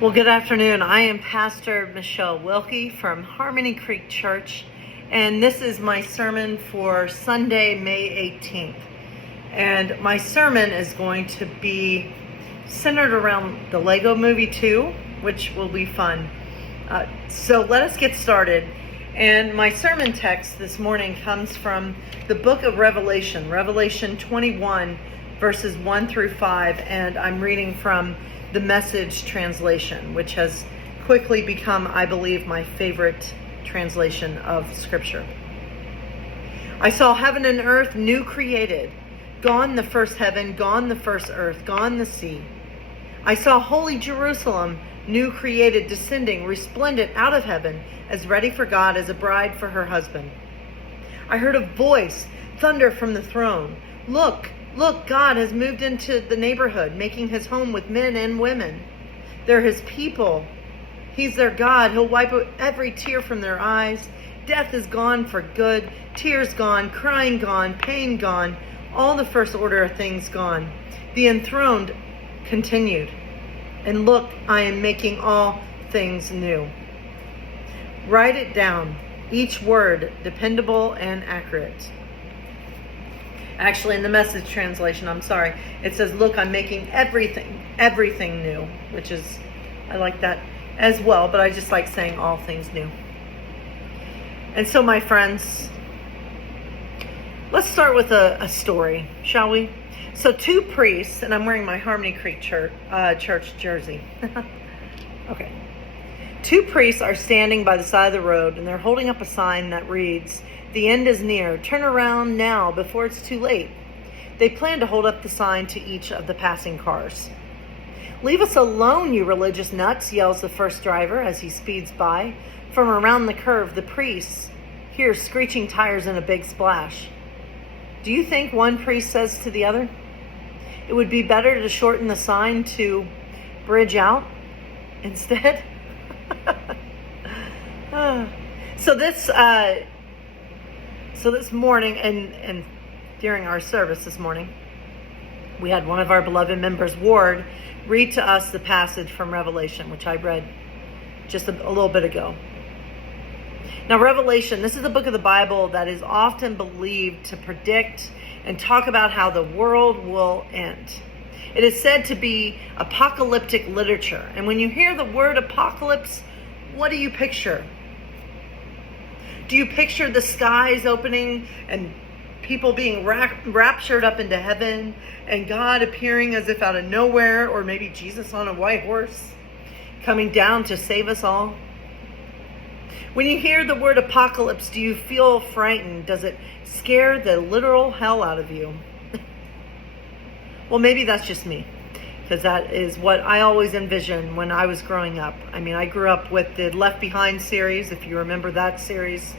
Well, good afternoon. I am Pastor Michelle Wilkie from Harmony Creek Church, and this is my sermon for Sunday, May 18th. And my sermon is going to be centered around the Lego Movie 2, which will be fun. So let us get started. And my sermon text this morning comes from the book of Revelation, Revelation 21, verses 1 through 5, and I'm reading from the Message translation, which has quickly become, I believe, my favorite translation of Scripture. I saw heaven and earth new created, gone the first heaven, gone the first earth, gone the sea. I saw holy Jerusalem, new created, descending, resplendent out of heaven, as ready for God as a bride for her husband. I heard a voice, thunder from the throne. Look, God has moved into the neighborhood, making his home with men and women. They're his people. He's their God. He'll wipe every tear from their eyes. Death is gone for good. Tears gone. Crying gone. Pain gone. All the first order of things gone. The enthroned continued. And look, I am making all things new. Write it down. Each word dependable and accurate. Actually, in the Message translation, it says, look, I'm making everything new, which is, I like that as well, but I just like saying all things new. And so, my friends, let's start with a story, shall we? So two priests, and I'm wearing my Harmony Creek church jersey. Okay. Two priests are standing by the side of the road, and they're holding up a sign that reads, "The end is near. Turn around now before it's too late." They plan to hold up the sign to each of the passing cars. "Leave us alone, you religious nuts," yells the first driver as he speeds by. From around the curve, the priest hears screeching tires and a big splash. Do you think, one priest says to the other, it would be better to shorten the sign to "Bridge out" instead? So this morning, and during our service this morning, we had one of our beloved members, Ward, read to us the passage from Revelation, which I read just a little bit ago. Now, Revelation, this is a book of the Bible that is often believed to predict and talk about how the world will end. It is said to be apocalyptic literature. And when you hear the word apocalypse, what do you picture? Do you picture the skies opening and people being raptured up into heaven and God appearing as if out of nowhere, or maybe Jesus on a white horse coming down to save us all? When you hear the word apocalypse, do you feel frightened? Does it scare the literal hell out of you? Well, maybe that's just me, because that is what I always envisioned when I was growing up. I mean, I grew up with the Left Behind series, if you remember that series,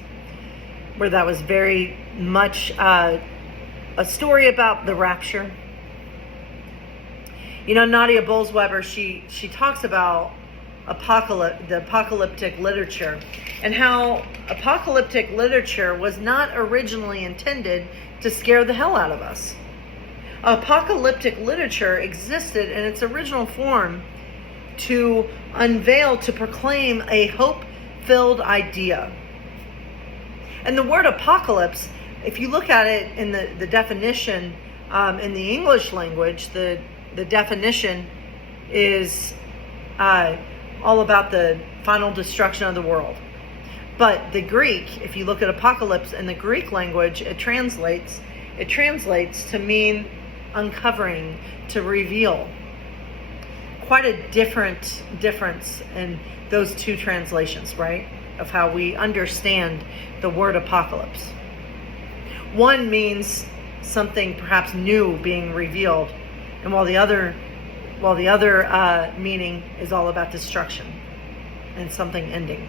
where that was very much a story about the rapture. You know, Nadia Bolz-Weber, she talks about the apocalyptic literature, and how apocalyptic literature was not originally intended to scare the hell out of us. Apocalyptic literature existed in its original form to unveil, to proclaim a hope-filled idea. And the word apocalypse, if you look at it in the definition in the English language, the definition is all about the final destruction of the world. But the Greek, if you look at apocalypse in the Greek language, it translates to mean uncovering, to reveal. Quite a difference in those two translations, right? Of how we understand the word apocalypse. One means something perhaps new being revealed, and while the other meaning is all about destruction and something ending.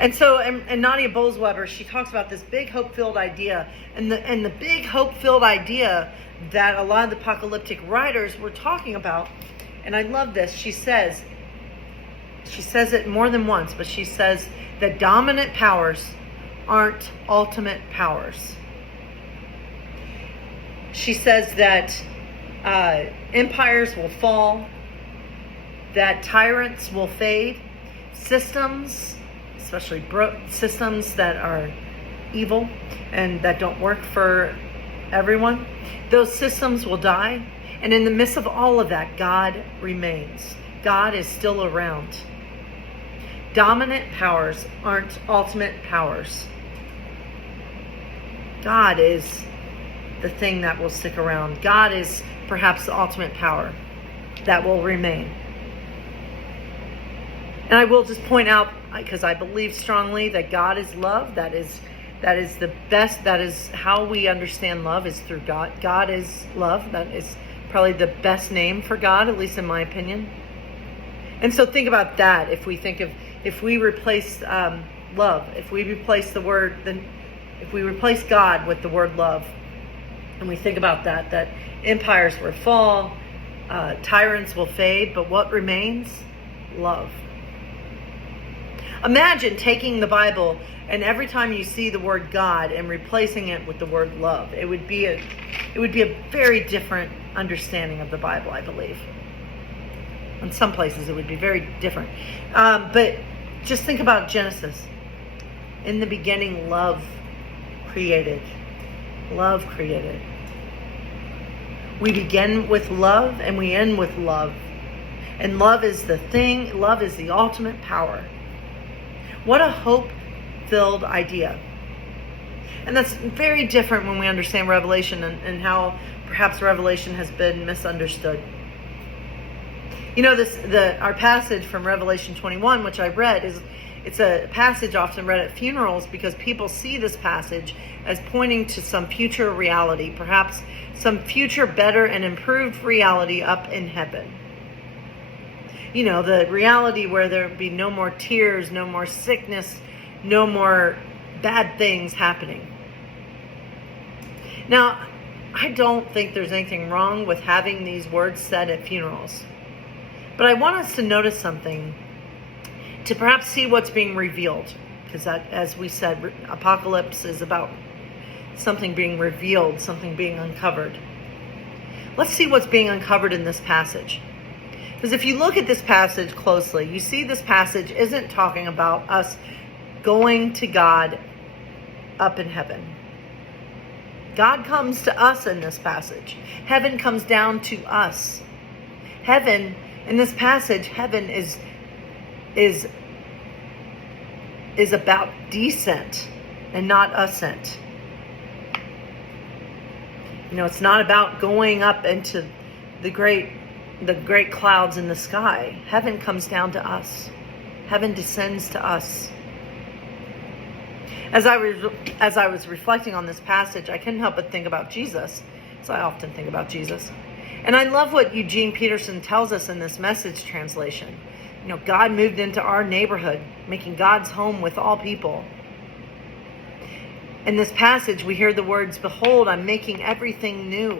And Nadia Bolz-Weber, she talks about this big hope-filled idea, and the big hope-filled idea that a lot of the apocalyptic writers were talking about. And I love this. She says it more than once, but she says that dominant powers aren't ultimate powers. She says that empires will fall, that tyrants will fade, systems, especially systems that are evil and that don't work for everyone, those systems will die. And in the midst of all of that, God remains. God is still around. Dominant powers aren't ultimate powers. God is the thing that will stick around. God is perhaps the ultimate power that will remain. And I will just point out, because I believe strongly that God is love. That is the best. That is how we understand love, is through God. God is love. That is probably the best name for God, at least in my opinion. And so think about that. If we replace love, if we replace if we replace God with the word love, and we think about that empires will fall, tyrants will fade, but what remains? Love. Imagine taking the Bible and every time you see the word God and replacing it with the word love. It would be a very different understanding of the Bible, I believe. In some places it would be very different. But just think about Genesis. In the beginning, love created. Love created. We begin with love and we end with love. And love is the thing. Love is the ultimate power. What a hope-filled idea. And that's very different when we understand Revelation and how perhaps Revelation has been misunderstood. You know, our passage from Revelation 21, which I read, it's a passage often read at funerals because people see this passage as pointing to some future reality, perhaps some future better and improved reality up in heaven. You know, the reality where there would be no more tears, no more sickness, no more bad things happening. Now, I don't think there's anything wrong with having these words said at funerals. But I want us to notice something, to perhaps see what's being revealed. Because that, as we said, Apocalypse is about something being revealed, something being uncovered. Let's see what's being uncovered in this passage. Because if you look at this passage closely, you see this passage isn't talking about us going to God up in heaven. God comes to us in this passage. Heaven comes down to us. Heaven, in this passage, heaven is about descent and not ascent. You know, it's not about going up into the great clouds in the sky. Heaven comes down to us. Heaven descends to us. As I was reflecting on this passage, I couldn't help but think about Jesus, as I often think about Jesus. And I love what Eugene Peterson tells us in this Message translation. You know, God moved into our neighborhood, making God's home with all people. In this passage, we hear the words, "Behold, I'm making everything new."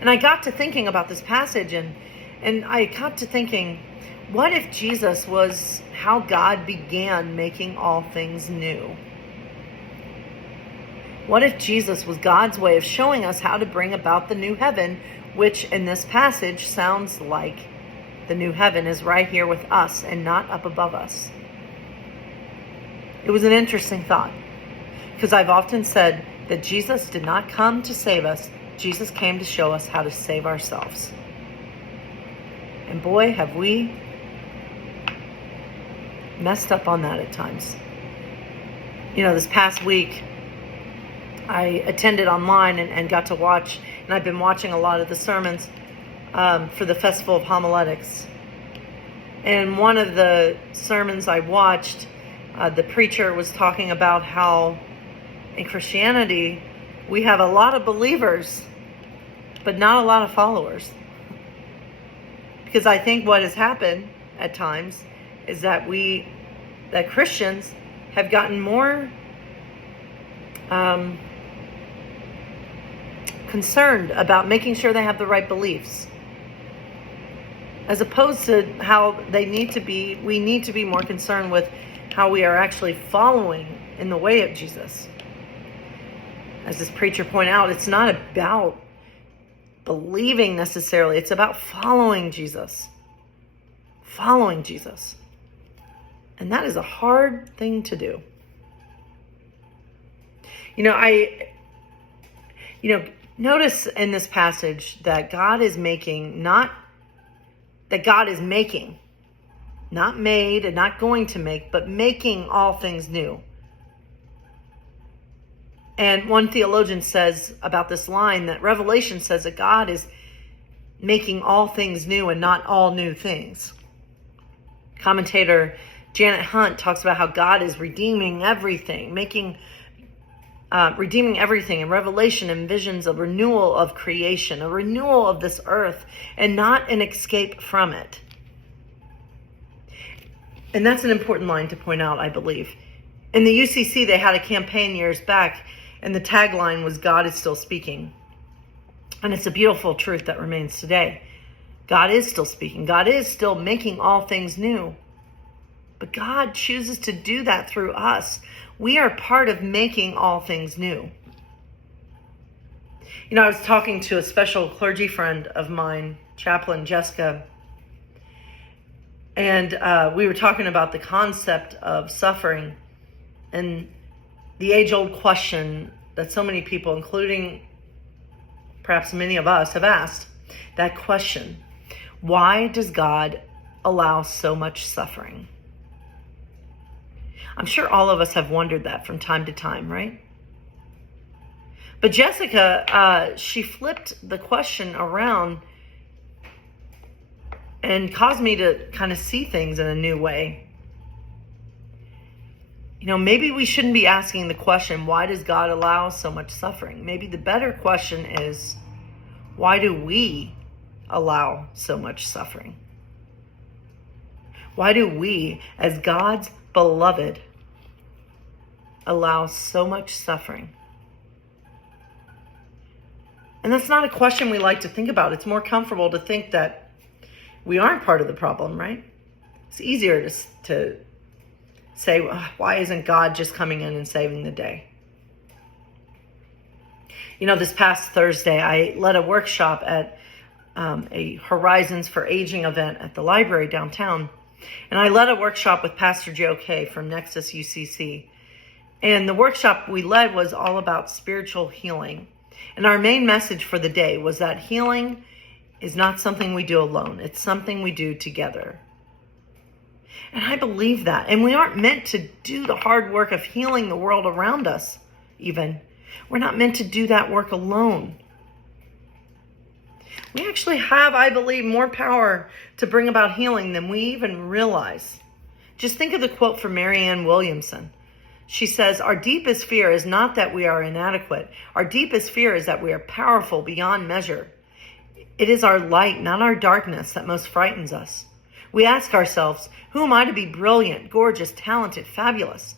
And I got to thinking about this passage, and I got to thinking, what if Jesus was how God began making all things new? What if Jesus was God's way of showing us how to bring about the new heaven, which in this passage sounds like the new heaven is right here with us and not up above us? It was an interesting thought, because I've often said that Jesus did not come to save us. Jesus came to show us how to save ourselves. And boy, have we messed up on that at times. You know, this past week, I attended online and got to watch, and I've been watching a lot of the sermons for the Festival of Homiletics. And one of the sermons I watched, the preacher was talking about how in Christianity, we have a lot of believers, but not a lot of followers. Because I think what has happened at times is that Christians have gotten more concerned about making sure they have the right beliefs, as opposed to how we need to be more concerned with how we are actually following in the way of Jesus. As this preacher pointed out, it's not about believing necessarily. It's about following Jesus. Following Jesus. And that is a hard thing to do. Notice in this passage that God is making, not made and not going to make, but making all things new. And one theologian says about this line that Revelation says that God is making all things new and not all new things. Commentator Janet Hunt talks about how God is redeeming everything, redeeming everything. In Revelation envisions a renewal of creation, a renewal of this earth, and not an escape from it. And that's an important line to point out, I believe. In the UCC, they had a campaign years back, and the tagline was, God is still speaking. And it's a beautiful truth that remains today. God is still speaking. God is still making all things new. But God chooses to do that through us. We are part of making all things new. I was talking to a special clergy friend of mine, Chaplain Jessica, and we were talking about the concept of suffering and the age-old question that so many people, including perhaps many of us, have asked. That question: why does God allow so much suffering? I'm sure all of us have wondered that from time to time, right? But Jessica, she flipped the question around and caused me to kind of see things in a new way. Maybe we shouldn't be asking the question, why does God allow so much suffering? Maybe the better question is, why do we allow so much suffering? Why do we, as God's beloved, allow so much suffering? And that's not a question we like to think about. It's more comfortable to think that we aren't part of the problem, right? It's easier to say, why isn't God just coming in and saving the day? This past Thursday, I led a workshop at a Horizons for Aging event at the library downtown. And I led a workshop with Pastor Joe Kay from Nexus UCC. And the workshop we led was all about spiritual healing. And our main message for the day was that healing is not something we do alone. It's something we do together. And I believe that. And we aren't meant to do the hard work of healing the world around us, even. We're not meant to do that work alone. We actually have, I believe, more power to bring about healing than we even realize. Just think of the quote from Marianne Williamson. She says, our deepest fear is not that we are inadequate. Our deepest fear is that we are powerful beyond measure. It is our light, not our darkness, that most frightens us. We ask ourselves, who am I to be brilliant, gorgeous, talented, fabulous?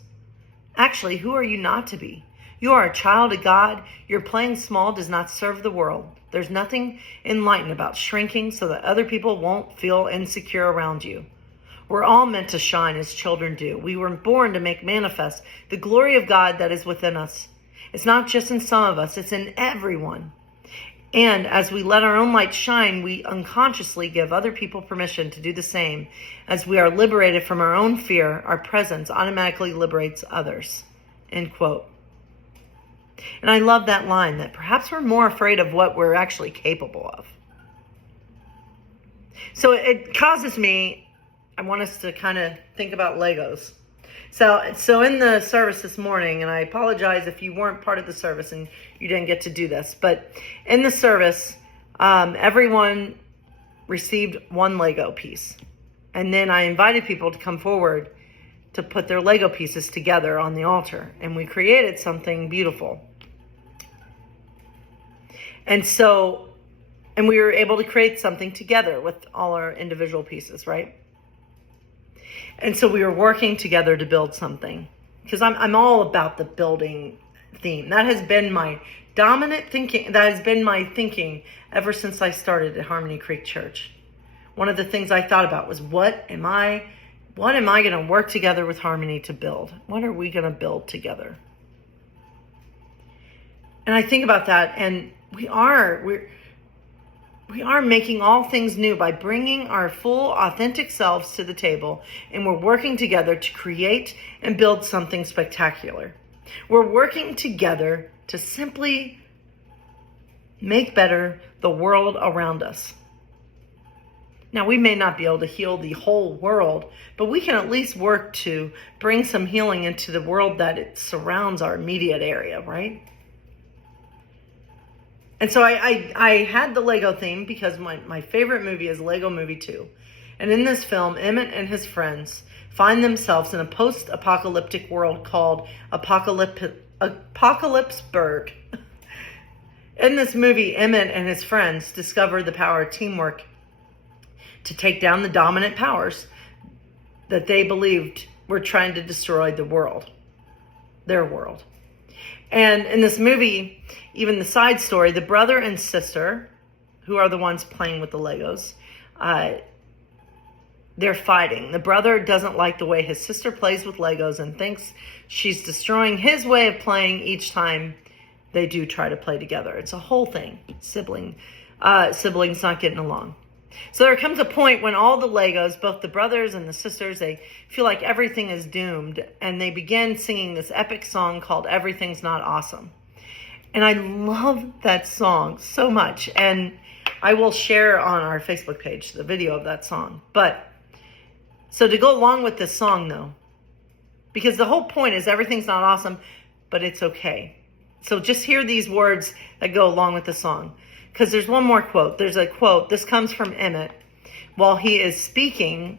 Actually, who are you not to be? You are a child of God. Your playing small does not serve the world. There's nothing enlightened about shrinking so that other people won't feel insecure around you. We're all meant to shine as children do. We were born to make manifest the glory of God that is within us. It's not just in some of us, it's in everyone. And as we let our own light shine, we unconsciously give other people permission to do the same. As we are liberated from our own fear, our presence automatically liberates others. End quote. And I love that line, that perhaps we're more afraid of what we're actually capable of. So it causes me, I want us to kind of think about Legos. So in the service this morning, and I apologize if you weren't part of the service and you didn't get to do this, but in the service, everyone received one Lego piece. And then I invited people to come forward to put their Lego pieces together on the altar. And we created something beautiful. And we were able to create something together with all our individual pieces, right? And so we were working together to build something, because I'm all about the building theme. That has been my dominant thinking. That has been my thinking ever since I started at Harmony Creek Church. One of the things I thought about was, what am I going to work together with Harmony to build? What are we going to build together? And I think about that, and We are making all things new by bringing our full, authentic selves to the table, and we're working together to create and build something spectacular. We're working together to simply make better the world around us. Now, we may not be able to heal the whole world, but we can at least work to bring some healing into the world that it surrounds our immediate area, right? And so I had the Lego theme because my favorite movie is Lego Movie 2. And in this film, Emmett and his friends find themselves in a post-apocalyptic world called Apocalypseburg. In this movie, Emmett and his friends discover the power of teamwork to take down the dominant powers that they believed were trying to destroy the world, their world. And in this movie, even the side story, the brother and sister, who are the ones playing with the Legos, they're fighting. The brother doesn't like the way his sister plays with Legos and thinks she's destroying his way of playing each time they do try to play together. It's a whole thing. Siblings not getting along. So there comes a point when all the Legos, both the brothers and the sisters, they feel like everything is doomed, and they begin singing this epic song called Everything's Not Awesome. And I love that song so much, and I will share on our Facebook page the video of that song. But so to go along with this song, though, because the whole point is everything's not awesome, but it's okay. So just hear these words that go along with the song. Because there's one more quote. There's a quote. This comes from Emmett. While he is speaking,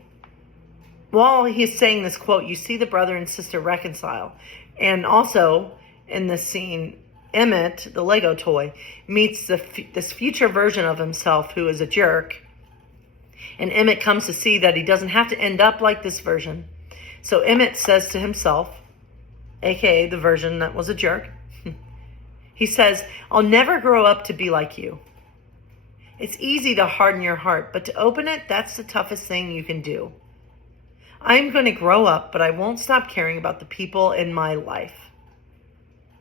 while he's saying this quote, you see the brother and sister reconcile. And also, in this scene, Emmett, the Lego toy, meets this future version of himself who is a jerk. And Emmett comes to see that he doesn't have to end up like this version. So Emmett says to himself, aka the version that was a jerk, he says, I'll never grow up to be like you. It's easy to harden your heart, but to open it, that's the toughest thing you can do. I'm going to grow up, but I won't stop caring about the people in my life.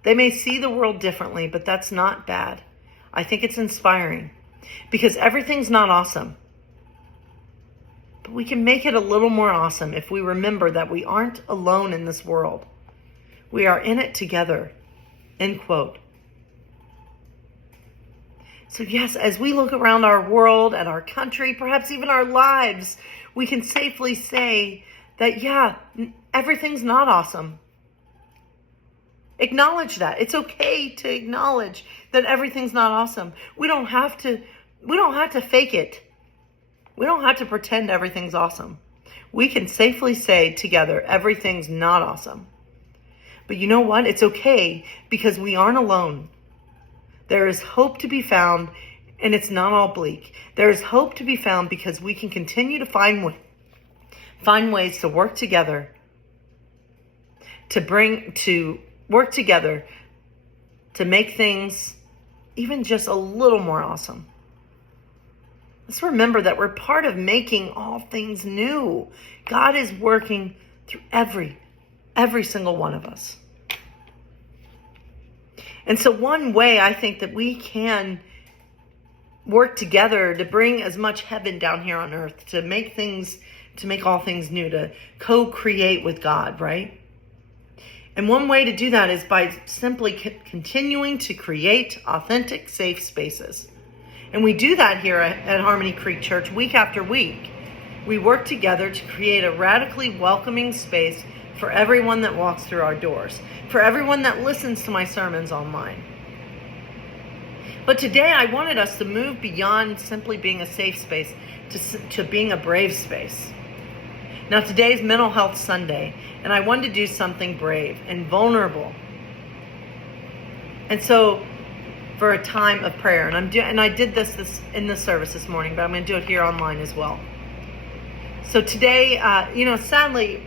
They may see the world differently, but that's not bad. I think it's inspiring because everything's not awesome. But we can make it a little more awesome if we remember that we aren't alone in this world. We are in it together. End quote. So yes, as we look around our world and our country, perhaps even our lives, we can safely say that, yeah, everything's not awesome. Acknowledge that. It's okay to acknowledge that everything's not awesome. We don't have to fake it. We don't have to pretend everything's awesome. We can safely say together, everything's not awesome. But you know what? It's okay because we aren't alone. There is hope to be found, and it's not all bleak. There is hope to be found because we can continue to find ways to work together, to work together to make things even just a little more awesome. Let's remember that we're part of making all things new. God is working through every single one of us. And so one way I think that we can work together to bring as much heaven down here on earth, to make all things new, to co-create with God, right? And one way to do that is by simply continuing to create authentic, safe spaces. And we do that here at Harmony Creek Church week after week. We work together to create a radically welcoming space for everyone that walks through our doors, for everyone that listens to my sermons online. But today I wanted us to move beyond simply being a safe space to being a brave space. Now today is Mental Health Sunday, and I wanted to do something brave and vulnerable. And so for a time of prayer, and I did this in the service this morning, but I'm going to do it here online as well. So today, sadly,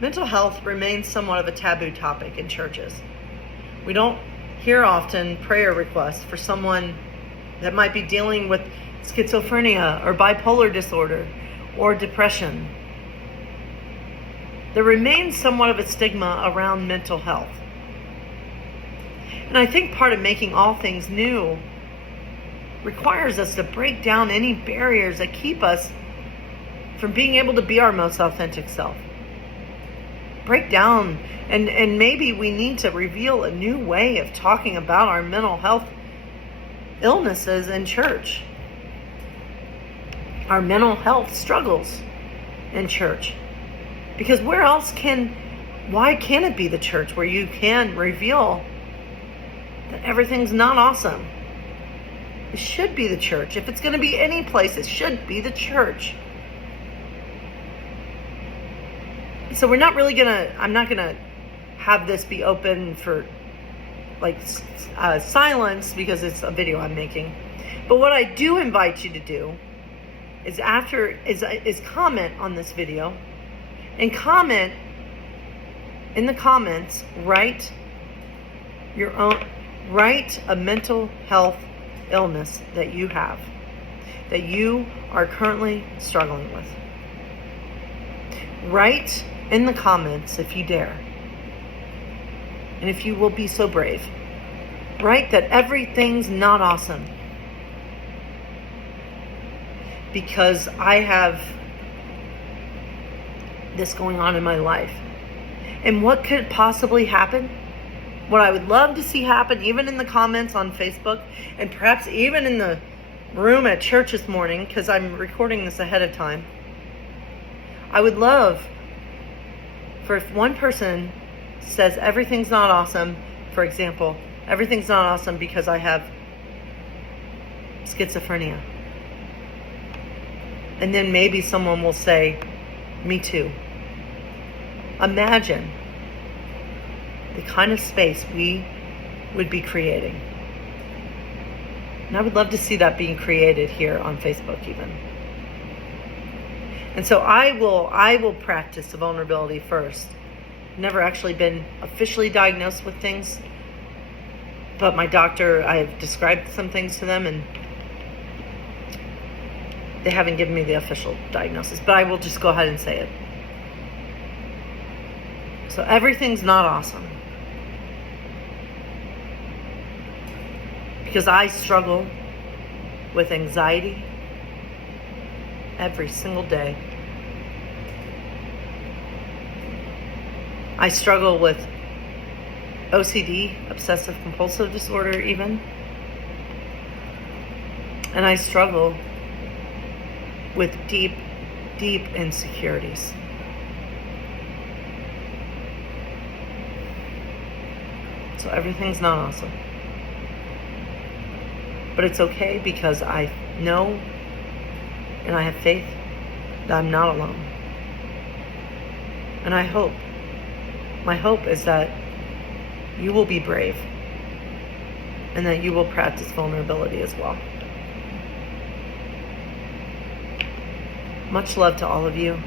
mental health remains somewhat of a taboo topic in churches. We don't hear often prayer requests for someone that might be dealing with schizophrenia or bipolar disorder or depression. There remains somewhat of a stigma around mental health. And I think part of making all things new requires us to break down any barriers that keep us from being able to be our most authentic self. Break down, and maybe we need to reveal a new way of talking about our mental health illnesses in church, our mental health struggles in church. Because why can't it be the church where you can reveal that everything's not awesome? It should be the church. If it's going to be any place, it should be the church. So I'm not going to have this be open for silence because it's a video I'm making. But what I do invite you to do is comment on this video, and comment in the comments, write a mental health illness that you have, that you are currently struggling with. Write in the comments, if you dare, and if you will be so brave, write that everything's not awesome. Because I have this going on in my life. And what could possibly happen? What I would love to see happen, even in the comments on Facebook, and perhaps even in the room at church this morning, because I'm recording this ahead of time. I would love for if one person says everything's not awesome, for example, everything's not awesome because I have schizophrenia. And then maybe someone will say, me too. Imagine the kind of space we would be creating. And I would love to see that being created here on Facebook even. And so I will practice vulnerability first. Never actually been officially diagnosed with things, but my doctor, I have described some things to them, and they haven't given me the official diagnosis, but I will just go ahead and say it. So everything's not awesome. Because I struggle with anxiety every single day. I struggle with OCD, obsessive compulsive disorder even. And I struggle with deep, deep insecurities. So everything's not awesome. But it's okay because I know and I have faith that I'm not alone. And my hope is that you will be brave and that you will practice vulnerability as well. Much love to all of you.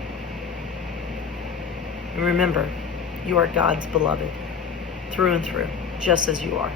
And remember, you are God's beloved through and through, just as you are.